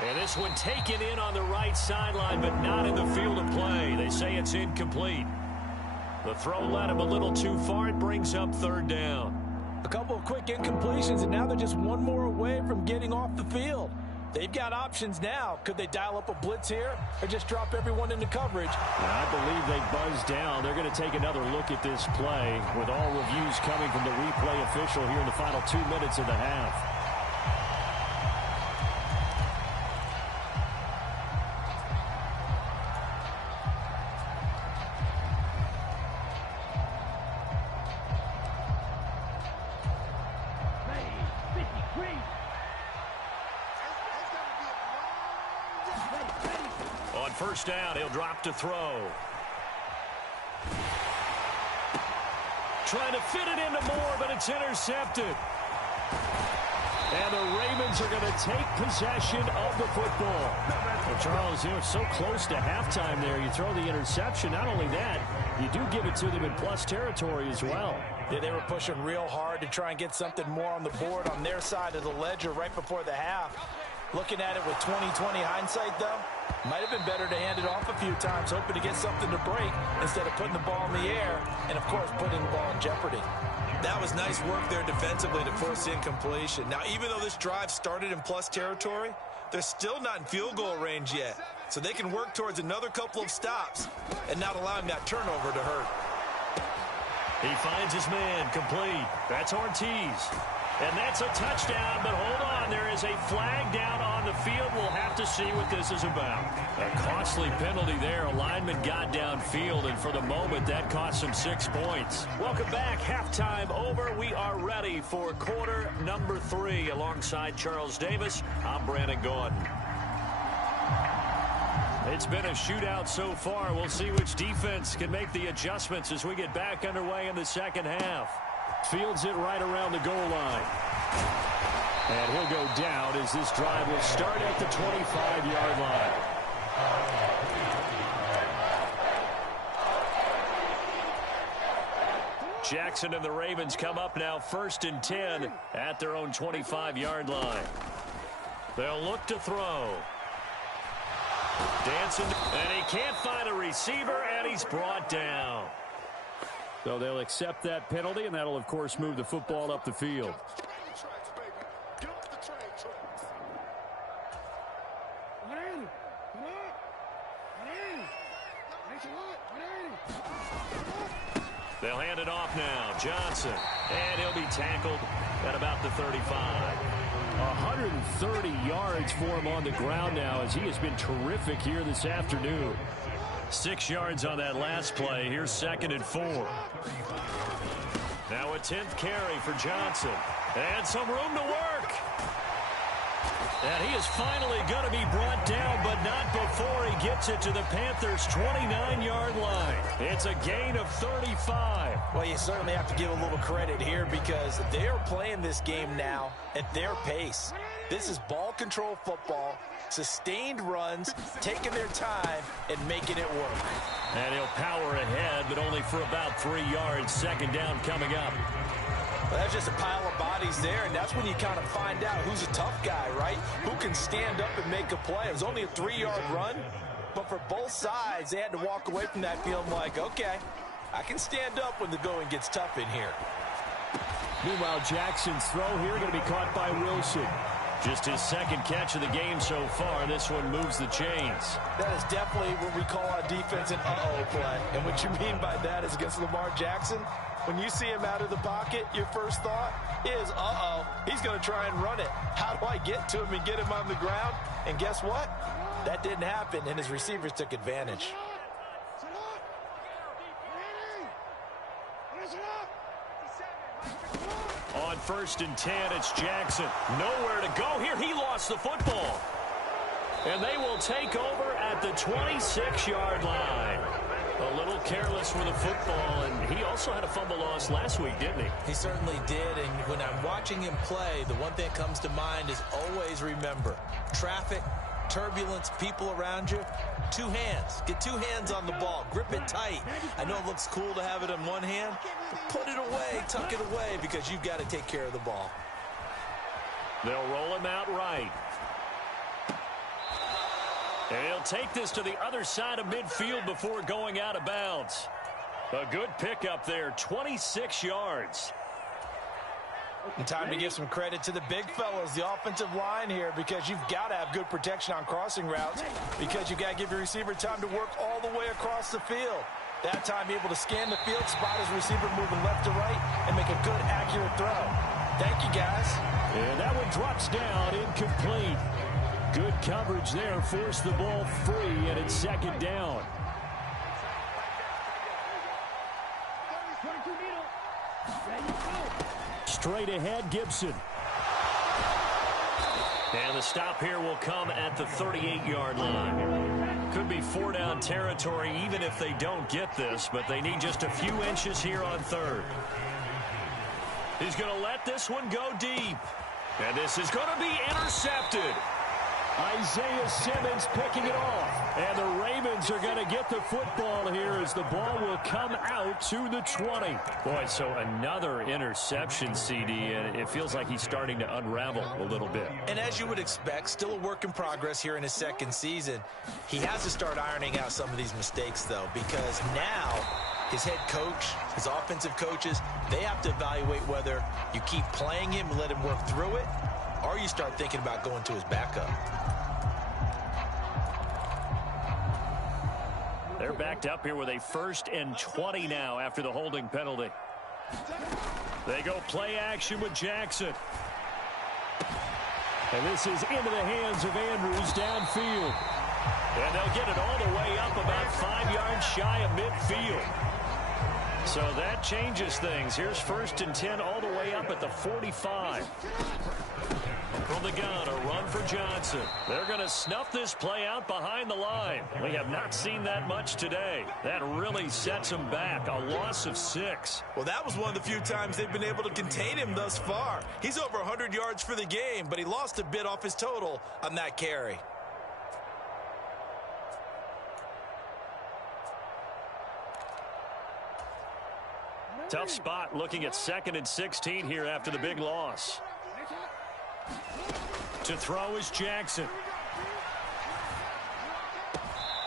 And this one taken in on the right sideline, but not in the field of play. They say it's incomplete. The throw led him a little too far. It brings up 3rd down. A couple of quick incompletions, and now they're just one more away from getting off the field. They've got options now. Could they dial up a blitz here or just drop everyone into coverage? And I believe they buzzed down. They're going to take another look at this play with all reviews coming from the replay official here in the final 2 minutes of the half. First down, he'll drop to throw. Trying to fit it into Moore, but it's intercepted. And the Ravens are going to take possession of the football. Well, Charles, you know, so close to halftime there. You throw the interception. Not only that, you do give it to them in plus territory as well. Yeah, they were pushing real hard to try and get something more on the board on their side of the ledger right before the half. Looking at it with 20/20 hindsight, though, might have been better to hand it off a few times, hoping to get something to break instead of putting the ball in the air and, of course, putting the ball in jeopardy. That was nice work there defensively to force the incompletion. Now, even though this drive started in plus territory, they're still not in field goal range yet. So they can work towards another couple of stops and not allowing that turnover to hurt. He finds his man, complete. That's Ortiz. And that's a touchdown, but hold on. There is a flag down on the field. We'll have to see what this is about. A costly penalty there. A lineman got downfield, and for the moment, that cost him 6 points. Welcome back. Halftime over. We are ready for quarter number 3. Alongside Charles Davis, I'm Brandon Gordon. It's been a shootout so far. We'll see which defense can make the adjustments as we get back underway in the second half. Fields it right around the goal line. And he'll go down as this drive will start at the 25-yard line. Jackson and the Ravens come up now 1st and 10 at their own 25-yard line. They'll look to throw. Dancing, and he can't find a receiver, and he's brought down. So they'll accept that penalty, and that'll, of course, move the football up the field. They'll hand it off now. Johnson, and he'll be tackled at about the 35. 130 yards for him on the ground now as he has been terrific here this afternoon. 6 yards on that last play. Here's 2nd and 4. Now a 10th carry for Johnson. And some room to work. And he is finally going to be brought down, but not before he gets it to the Panthers' 29-yard line. It's a gain of 35. Well, you certainly have to give a little credit here because they're playing this game now at their pace. This is ball control football, sustained runs, taking their time, and making it work. And he'll power ahead, but only for about 3 yards. 2nd down coming up. Well, that's just a pile of bodies there, and that's when you kind of find out who's a tough guy, right? Who can stand up and make a play. It was only a 3-yard run, but for both sides, they had to walk away from that feeling like, okay, I can stand up when the going gets tough in here. Meanwhile, Jackson's throw here going to be caught by Wilson. Just his 2nd catch of the game so far. This one moves the chains. That is definitely what we call on defense an uh-oh play. And what you mean by that is against Lamar Jackson, when you see him out of the pocket, your first thought is, uh-oh, he's going to try and run it. How do I get to him and get him on the ground? And guess what? That didn't happen, and his receivers took advantage. On 1st and 10. It's Jackson. Nowhere to go here. He lost the football. And they will take over at the 26-yard line. A little careless with the football, and he also had a fumble loss last week, didn't he? He certainly did, and when I'm watching him play, the one thing that comes to mind is always remember, traffic, turbulence, people around you, 2 hands. Get 2 hands on the ball. Grip it tight. I know it looks cool to have it in one hand, but put it away, tuck it away, because you've got to take care of the ball. They'll roll him out right. And he'll take this to the other side of midfield before going out of bounds. A good pickup there, 26 yards. And time to give some credit to the big fellas, the offensive line here, because you've got to have good protection on crossing routes, because you've got to give your receiver time to work all the way across the field. That time, able to scan the field, spot his receiver moving left to right, and make a good, accurate throw. Thank you, guys. And that one drops down, incomplete. Good coverage there, forced the ball free, and it's 2nd down. Straight ahead, Gibson. And the stop here will come at the 38-yard line. Could be 4-down territory even if they don't get this, but they need just a few inches here on 3rd. He's going to let this one go deep. And this is going to be intercepted. Isaiah Simmons picking it off. And the Ravens are going to get the football here as the ball will come out to the 20. Boy, so another interception, CD, and it feels like he's starting to unravel a little bit. And as you would expect, still a work in progress here in his 2nd season. He has to start ironing out some of these mistakes, though, because now his head coach, his offensive coaches, they have to evaluate whether you keep playing him and let him work through it, or you start thinking about going to his backup. They're backed up here with a 1st and 20 now after the holding penalty. They go play action with Jackson. And this is into the hands of Andrews downfield. And they'll get it all the way up about 5 yards shy of midfield. So that changes things. Here's 1st and 10 all the way up at the 45. From the gun, a run for Johnson. They're going to snuff this play out behind the line. We have not seen that much today. That really sets them back. A loss of 6. Well, that was one of the few times they've been able to contain him thus far. He's over 100 yards for the game, but he lost a bit off his total on that carry. Tough spot looking at 2nd and 16 here after the big loss. To throw is Jackson.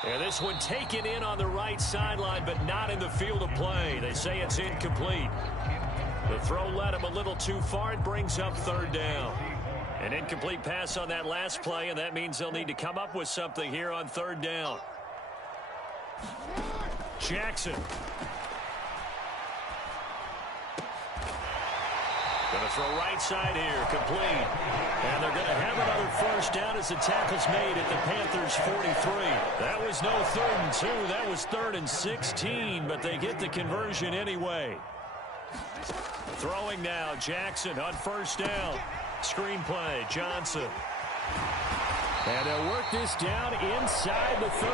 And this one taken in on the right sideline, but not in the field of play. They say it's incomplete. The throw led him a little too far. It brings up 3rd down. An incomplete pass on that last play, and that means they'll need to come up with something here on 3rd down. Jackson. Going to throw right side here, complete. And they're going to have another 1st down as the tackle's made at the Panthers' 43. That was no 3rd and 2. That was 3rd and 16, but they get the conversion anyway. Throwing now, Jackson on 1st down. Screenplay, Johnson. And they'll work this down inside the 30.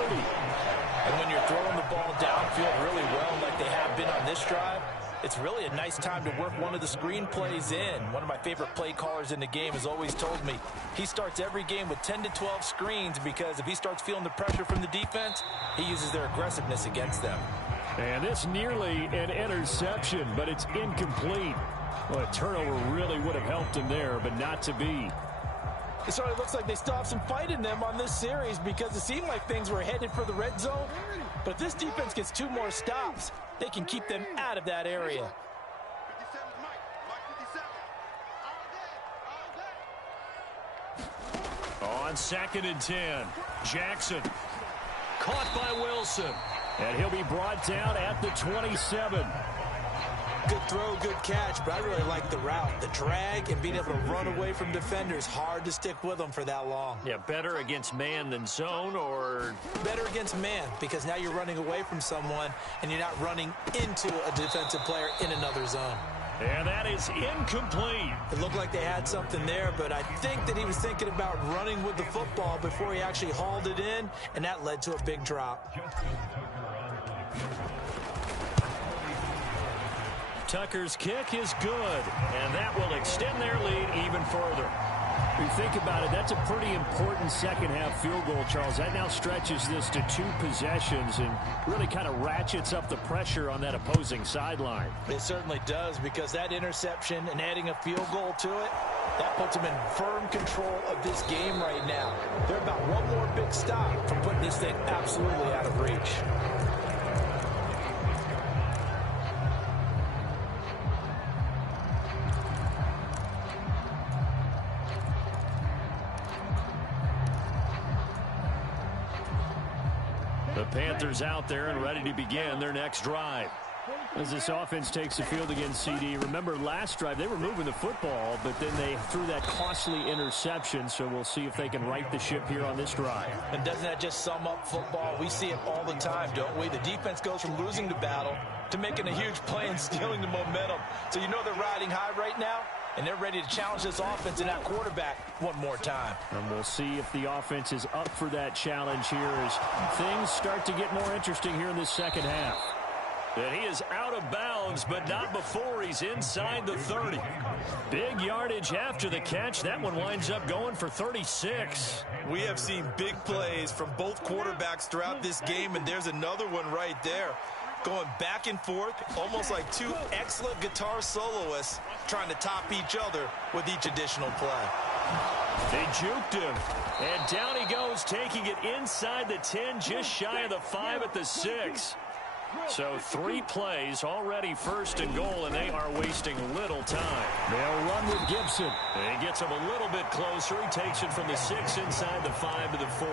And when you're throwing the ball downfield really well like they have been on this drive, it's really a nice time to work one of the screen plays in. One of my favorite play callers in the game has always told me he starts every game with 10 to 12 screens because if he starts feeling the pressure from the defense, he uses their aggressiveness against them. And this nearly an interception, but it's incomplete. Well, a turnover really would have helped him there, but not to be. It sort of looks like they still have some fight in them on this series because it seemed like things were headed for the red zone. But if this defense gets 2 more stops, they can keep them out of that area. On 2nd and 10, Jackson caught by Wilson. And he'll be brought down at the 27. Good throw, good catch, but I really like the route. The drag and being able to run away from defenders, hard to stick with them for that long. Yeah, better against man than zone, or? Better against man, because now you're running away from someone and you're not running into a defensive player in another zone. And that is incomplete. It looked like they had something there, but I think that he was thinking about running with the football before he actually hauled it in, and that led to a big drop. Tucker's kick is good, and that will extend their lead even further. If you think about it, that's a pretty important second-half field goal, Charles. That now stretches this to 2 possessions and really kind of ratchets up the pressure on that opposing sideline. It certainly does, because that interception and adding a field goal to it, that puts them in firm control of this game right now. They're about one more big stop from putting this thing absolutely out of reach. The Panthers out there and ready to begin their next drive. As this offense takes the field against CD, remember last drive they were moving the football, but then they threw that costly interception, so we'll see if they can right the ship here on this drive. And doesn't that just sum up football? We see it all the time, don't we? The defense goes from losing the battle to making a huge play and stealing the momentum. So you know they're riding high right now, and they're ready to challenge this offense and that quarterback one more time. And we'll see if the offense is up for that challenge here as things start to get more interesting here in this second half. And he is out of bounds, but not before he's inside the 30. Big yardage after the catch. That one winds up going for 36. We have seen big plays from both quarterbacks throughout this game, and there's another one right there. Going back and forth, almost like 2 excellent guitar soloists trying to top each other with each additional play. They juked him, and down he goes, taking it inside the 10, just shy of the 5 at the 6. So 3 plays already first and goal, and they are wasting little time. They'll run with Gibson. And he gets him a little bit closer. He takes it from the 6 inside the 5 to the 4.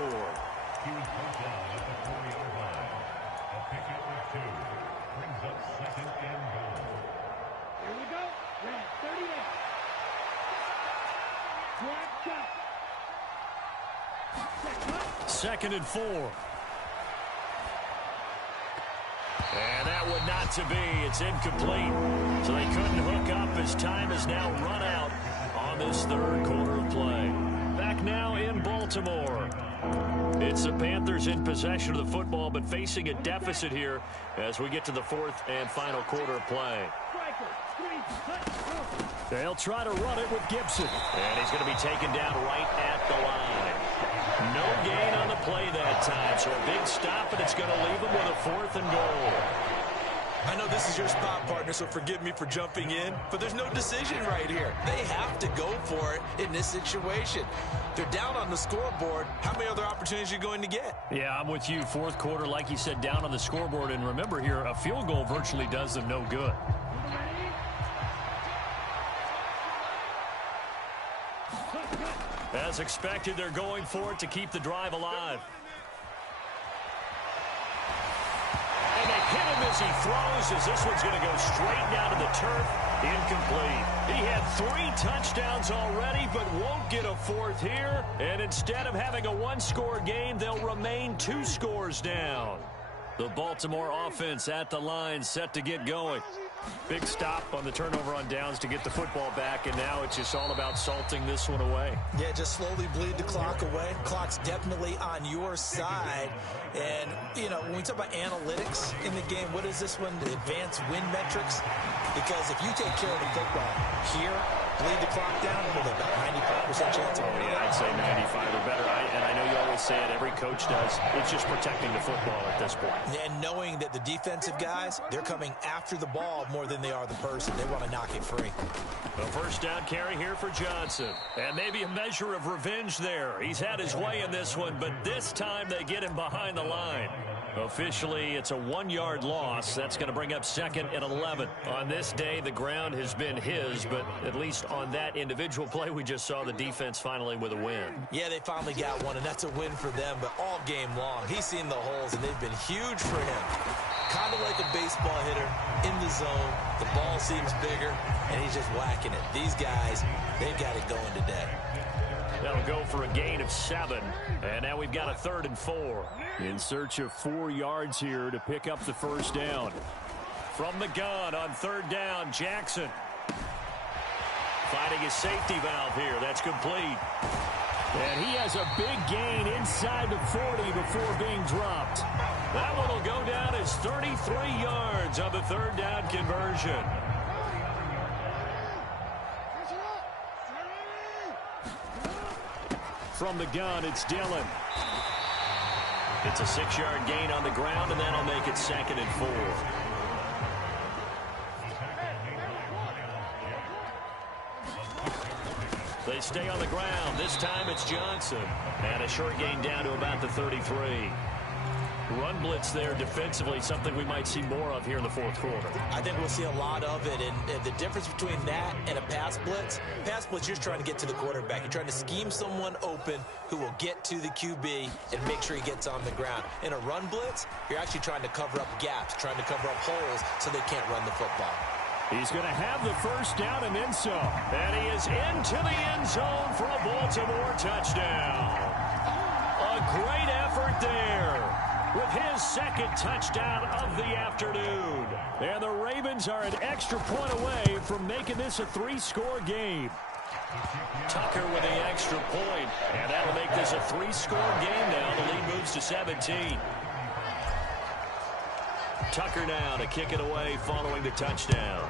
Second and 4. And that would not to be. It's incomplete. So they couldn't hook up as time has now run out on this third quarter of play. Back now in Baltimore. It's the Panthers in possession of the football, but facing a deficit here as we get to the fourth and final quarter of play. They'll try to run it with Gibson. And he's going to be taken down right at the line. No gain on the play that time, so a big stop, and it's going to leave him with a 4th and goal. I know this is your spot, partner, so forgive me for jumping in, but there's no decision right here. They have to go for it in this situation. They're down on the scoreboard. How many other opportunities are you going to get? Yeah, I'm with you. Fourth quarter, like you said, down on the scoreboard. And remember here, a field goal virtually does them no good. As expected, they're going for it to keep the drive alive. And they hit him as he throws, as this one's going to go straight down to the turf. Incomplete. He had 3 touchdowns already, but won't get a 4th here. And instead of having a 1-score game, they'll remain 2 scores down. The Baltimore offense at the line, set to get going. Big stop on the turnover on downs to get the football back, and now it's just all about salting this one away. Yeah, just slowly bleed the clock away. Clock's definitely on your side. And, you know, when we talk about analytics in the game, what is this one? The advanced win metrics? Because if you take care of the football here, bleed the clock down, with about 95% chance of winning. Yeah, I'd say 95 or better. And I know you always say it, every coach does. It's just protecting the football at this point. And knowing that the defensive guys, they're coming after the ball more than they are the person. They want to knock it free. A first down carry here for Johnson. And maybe a measure of revenge there. He's had his way in this one, but this time they get him behind the line. Officially, it's a 1-yard loss. That's going to bring up 2nd and 11. On this day, the ground has been his, but at least on that individual play, we just saw the defense finally with a win. Yeah, they finally got one, and that's a win for them, but all game long, he's seen the holes, and they've been huge for him. Kind of like a baseball hitter in the zone. The ball seems bigger, and he's just whacking it. These guys, they've got it going today. That'll go for a gain of 7. And now we've got a 3rd and 4. In search of 4 yards here to pick up the first down. From the gun on 3rd down, Jackson. Finding his safety valve here. That's complete. And he has a big gain inside the 40 before being dropped. That one will go down as 33 yards on the third down conversion. From the gun, it's Dillon. It's a 6-yard gain on the ground, and that'll make it 2nd and 4. They stay on the ground. This time it's Johnson. And a short gain down to about the 33. Run blitz there defensively, something we might see more of here in the fourth quarter. I think we'll see a lot of it, and the difference between that and a pass blitz, you're just trying to get to the quarterback. You're trying to scheme someone open who will get to the QB and make sure he gets on the ground. In a run blitz, you're actually trying to cover up gaps, trying to cover up holes so they can't run the football. He's going to have the first down and then some. And he is into the end zone for a Baltimore touchdown. A great effort there with his second touchdown of the afternoon. And the Ravens are an extra point away from making this a 3-score game. Tucker with the extra point, and that'll make this a 3-score game now. The lead moves to 17. Tucker now to kick it away following the touchdown.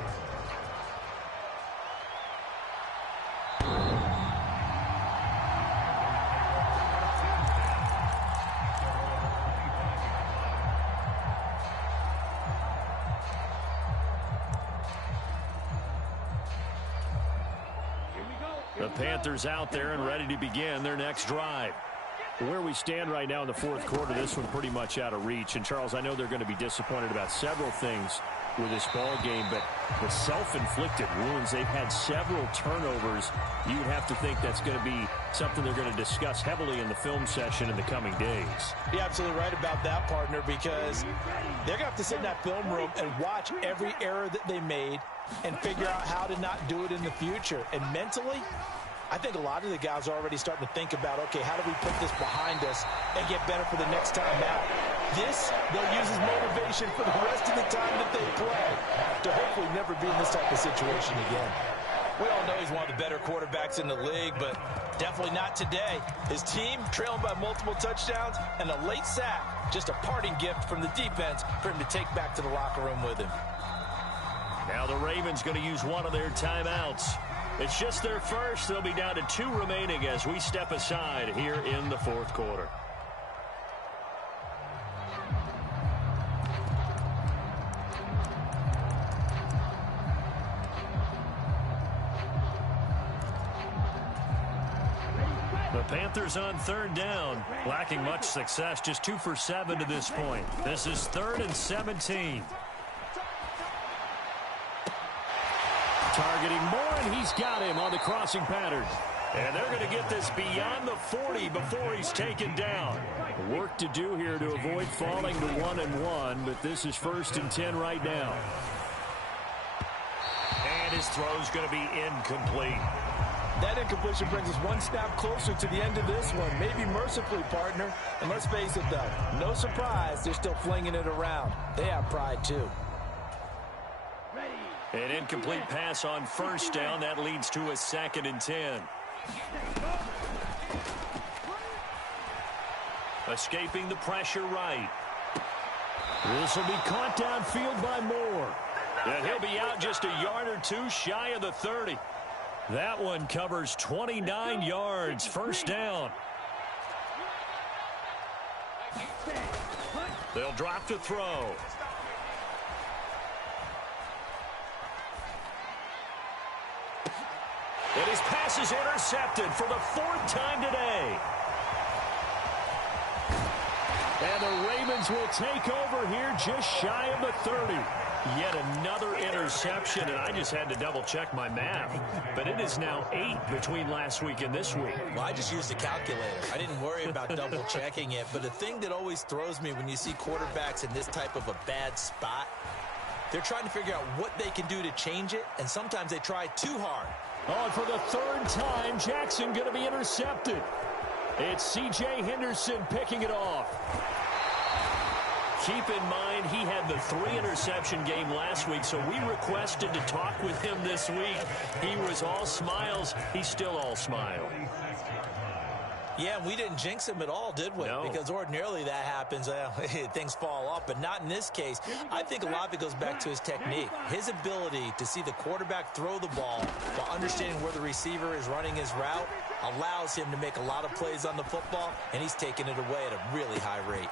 The Panthers out there and ready to begin their next drive. Where we stand right now in the fourth quarter, this one pretty much out of reach. And, Charles, I know they're going to be disappointed about several things with this ball game, but the self-inflicted wounds, they've had several turnovers. You'd have to think that's going to be something they're going to discuss heavily in the film session in the coming days. You're absolutely right about that, partner, because they're going to have to sit in that film room and watch every error that they made and figure out how to not do it in the future. And mentally, I think a lot of the guys are already starting to think about, okay, how do we put this behind us and get better for the next time out? This, they'll use as motivation for the rest of the time that they play to hopefully never be in this type of situation again. We all know he's one of the better quarterbacks in the league, but definitely not today. His team trailing by multiple touchdowns and a late sack, just a parting gift from the defense for him to take back to the locker room with him. Now the Ravens going to use one of their timeouts. It's just their first. They'll be down to 2 remaining as we step aside here in the fourth quarter. The Panthers on third down, lacking much success, just 2 for 7 to this point. This is 3rd and 17. Targeting Moore, and he's got him on the crossing pattern. And they're going to get this beyond the 40 before he's taken down. Work to do here to avoid falling to 1-1, but this is 1st and 10 right now. And his throw's going to be incomplete. That incompletion brings us one step closer to the end of this one. Maybe mercifully, partner. And let's face it, though, no surprise, they're still flinging it around. They have pride, too. An incomplete pass on first down. That leads to a 2nd and 10. Escaping the pressure right. This will be caught downfield by Moore. And he'll be out just a yard or 2 shy of the 30. That one covers 29 yards. First down. They'll drop to throw. And his pass is intercepted for the 4th time today. And the Ravens will take over here just shy of the 30. Yet another interception, and I just had to double-check my math. But it is now 8 between last week and this week. Well, I just used a calculator. I didn't worry about double-checking it. But the thing that always throws me when you see quarterbacks in this type of a bad spot, they're trying to figure out what they can do to change it, and sometimes they try too hard. Oh, for the 3rd time, Jackson going to be intercepted. It's C.J. Henderson picking it off. keep in mind he had the 3-interception game last week, so we requested to talk with him this week. He was all smiles. He's still all smile. Yeah, we didn't jinx him at all, did we? No. Because ordinarily that happens, things fall off, but not in this case. I think a lot of it goes back to his technique. His ability to see the quarterback throw the ball while understanding where the receiver is running his route allows him to make a lot of plays on the football, and he's taking it away at a really high rate.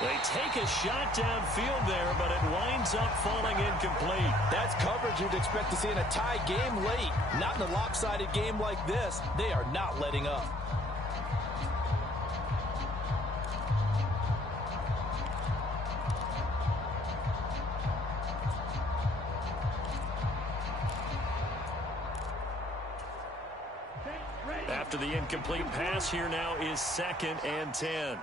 They take a shot downfield there, but it winds up falling incomplete. That's coverage you'd expect to see in a tie game late. Not in a lopsided game like this. They are not letting up. After the incomplete pass, here now is 2nd and 10.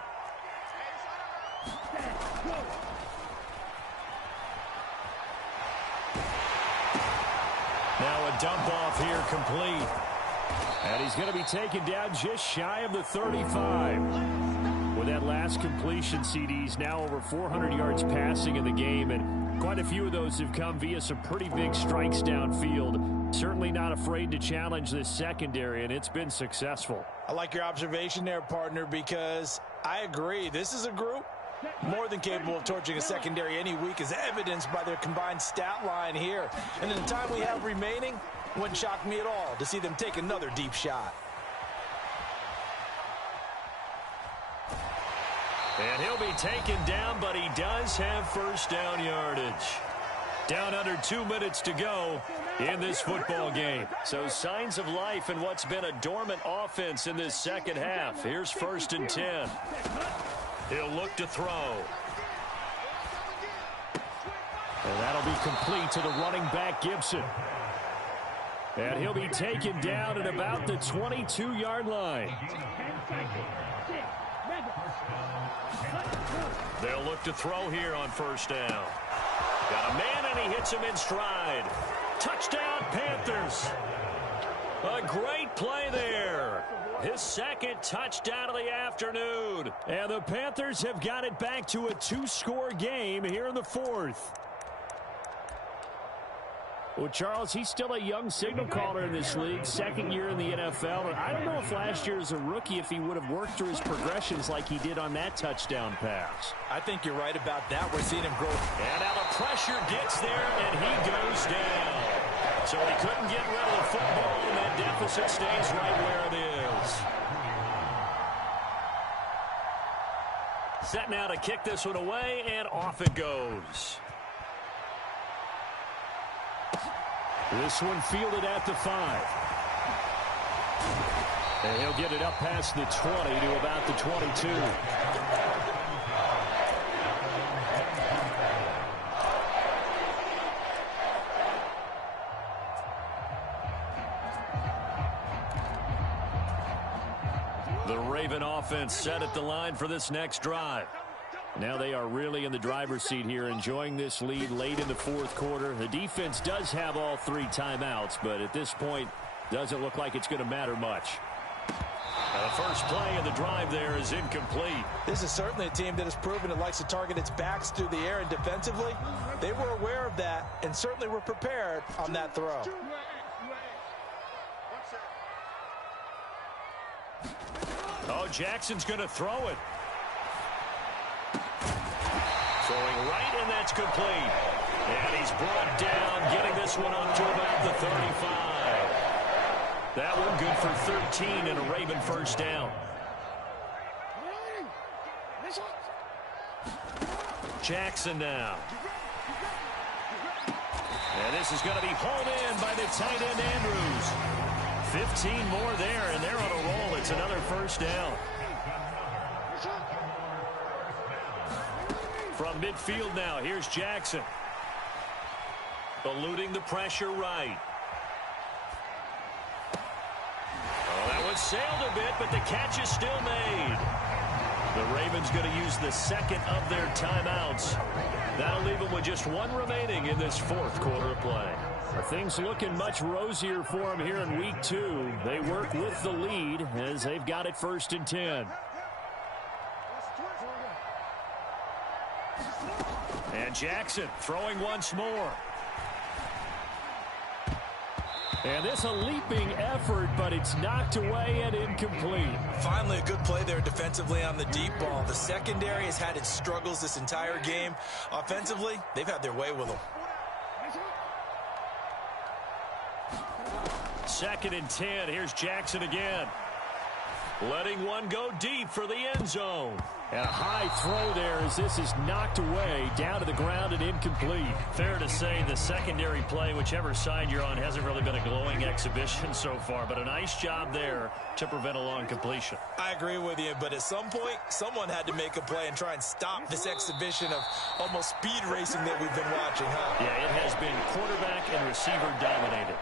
Now a dump off here complete. And he's going to be taken down just shy of the 35. With that last completion, CD's now over 400 yards passing in the game, and quite a few of those have come via some pretty big strikes downfield. Certainly not afraid to challenge this secondary, and it's been successful. I like your observation there, partner, because I agree. This is a group more than capable of torching a secondary any week, as evidenced by their combined stat line here. And in the time we have remaining, wouldn't shock me at all to see them take another deep shot. And he'll be taken down, but he does have first down yardage. Down under 2 minutes to go in this football game. So signs of life in what's been a dormant offense in this second half. Here's 1st and 10. He'll look to throw. And that'll be complete to the running back, Gibson. And he'll be taken down at about the 22-yard line. They'll look to throw here on 1st down. Got a man, and he hits him in stride. Touchdown, Panthers. A great play there. His 2nd touchdown of the afternoon. And the Panthers have got it back to a 2-score game here in the 4th. Well, Charles, he's still a young signal caller in this league, 2nd year in the NFL. And I don't know if last year as a rookie if he would have worked through his progressions like he did on that touchdown pass. I think you're right about that. We're seeing him grow. And now the pressure gets there, and he goes down. So he couldn't get rid of the football, and that deficit stays right where it is. Set now to kick this one away, and off it goes. This one fielded at the 5. And he'll get it up past the 20 to about the 22. The Raven offense set at the line for this next drive. Now they are really in the driver's seat here, enjoying this lead late in the 4th quarter. The defense does have all 3 timeouts, but at this point, doesn't look like it's going to matter much. The first play of the drive there is incomplete. This is certainly a team that has proven it likes to target its backs through the air, and defensively, they were aware of that and certainly were prepared on that throw. Oh, Jackson's going to throw it. Throwing right, and that's complete. And he's brought down, getting this one up to about the 35. That one good for 13 and a Raven first down. Jackson now. And this is going to be hauled in by the tight end Andrews. 15 more there, and they're on a roll. It's another first down. From midfield now, here's Jackson. Eluding the pressure right. Oh, that one sailed a bit, but the catch is still made. The Ravens going to use the 2nd of their timeouts. That'll leave them with just 1 remaining in this 4th quarter of play. Things looking much rosier for them here in week 2. They work with the lead as they've got it 1st and 10. And Jackson throwing once more. And this a leaping effort, but it's knocked away and incomplete. Finally, a good play there defensively on the deep ball. The secondary has had its struggles this entire game. Offensively, they've had their way with them. 2nd and 10. Here's Jackson again. Letting one go deep for the end zone. And a high throw there as this is knocked away, down to the ground and incomplete. Fair to say the secondary play, whichever side you're on, hasn't really been a glowing exhibition so far, but a nice job there to prevent a long completion. I agree with you, but at some point, someone had to make a play and try and stop this exhibition of almost speed racing that we've been watching, huh? Yeah, it has been quarterback and receiver dominated.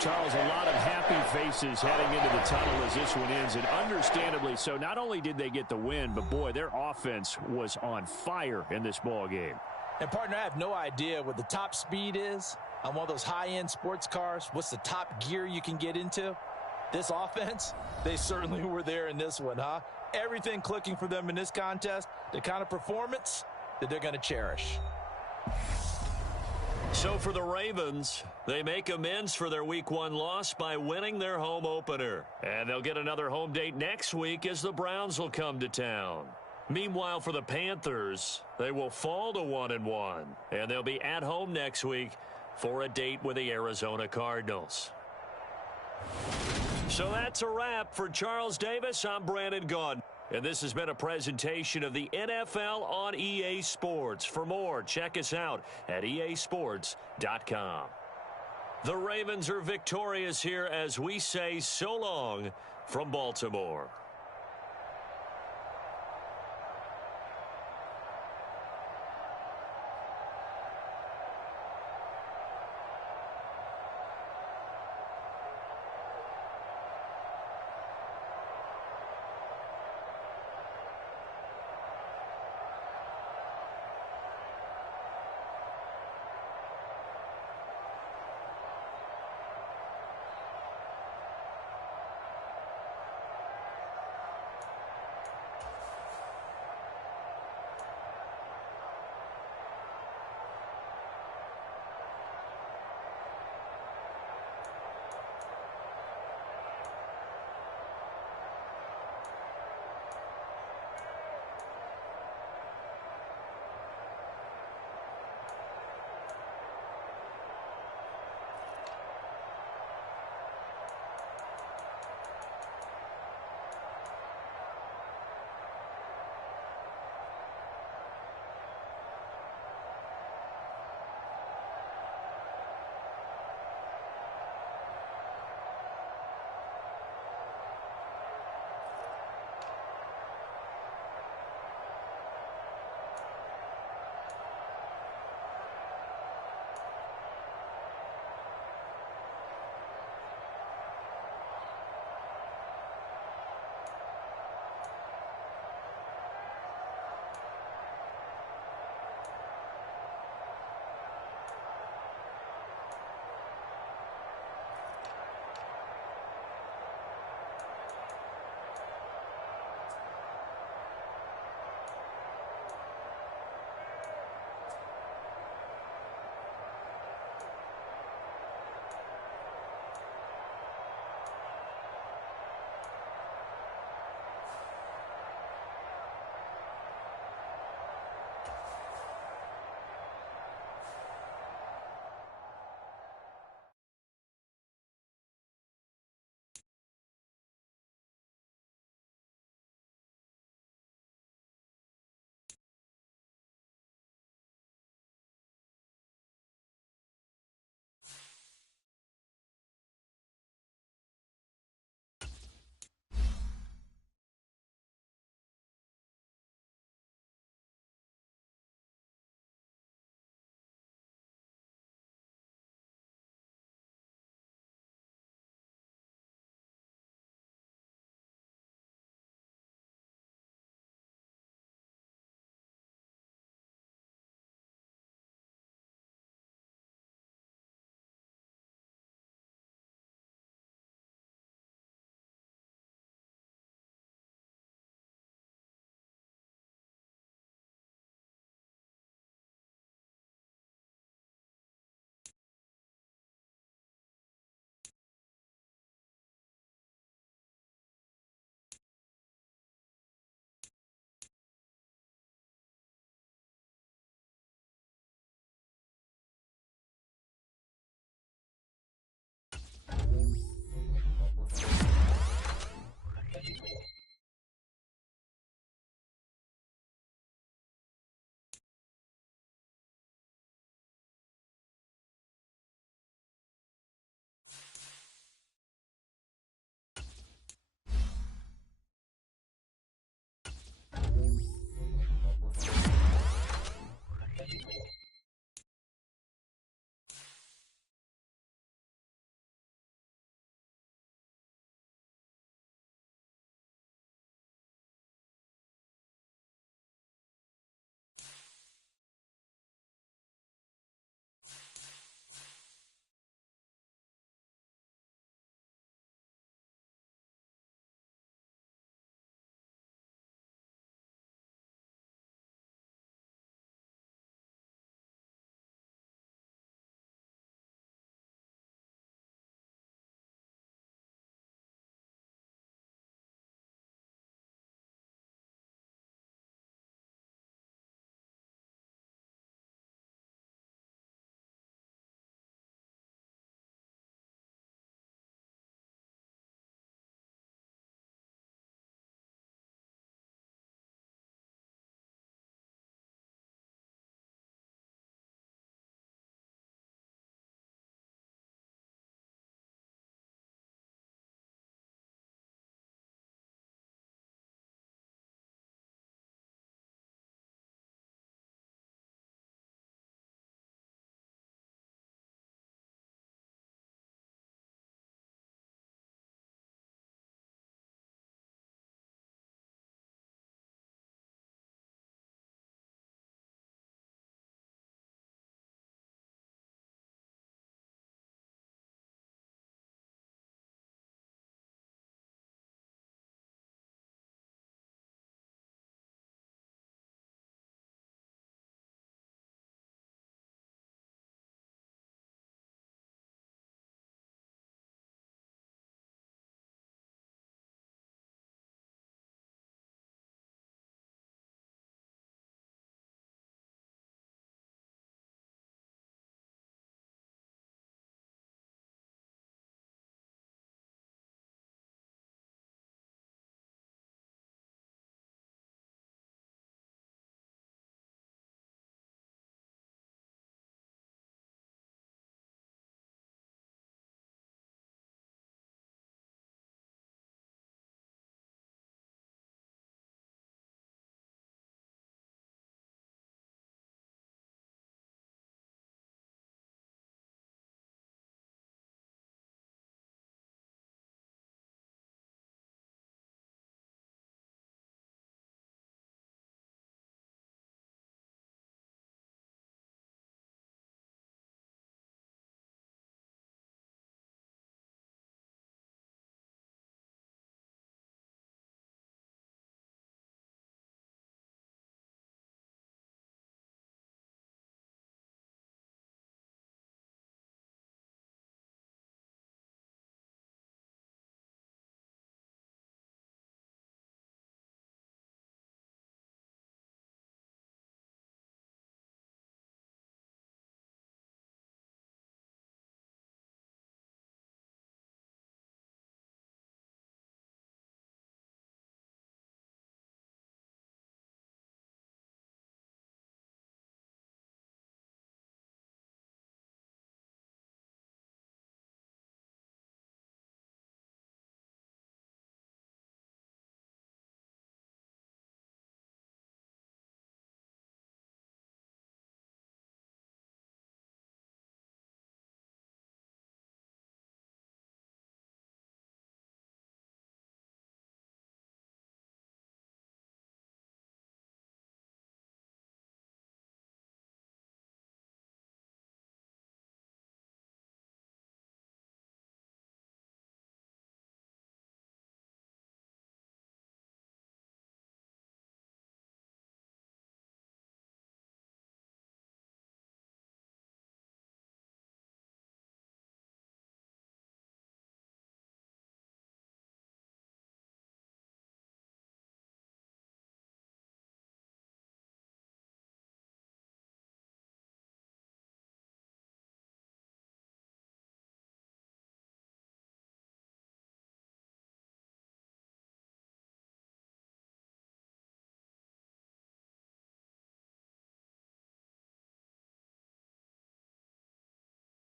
Charles, a lot of happy faces heading into the tunnel as this one ends, and understandably so. Not only did they get the win, but boy, their offense was on fire in this ball game. And partner, I have no idea what the top speed is on one of those high-end sports cars. What's the top gear you can get into? This offense, they certainly were there in this one, huh? Everything clicking for them in this contest, the kind of performance that they're going to cherish. So for the Ravens, they make amends for their Week 1 loss by winning their home opener. And they'll get another home date next week as the Browns will come to town. Meanwhile, for the Panthers, they will fall to 1-1. And they'll be at home next week for a date with the Arizona Cardinals. So that's a wrap. For Charles Davis, I'm Brandon Gaudin. And this has been a presentation of the NFL on EA Sports. For more, check us out at easports.com. The Ravens are victorious here as we say so long from Baltimore.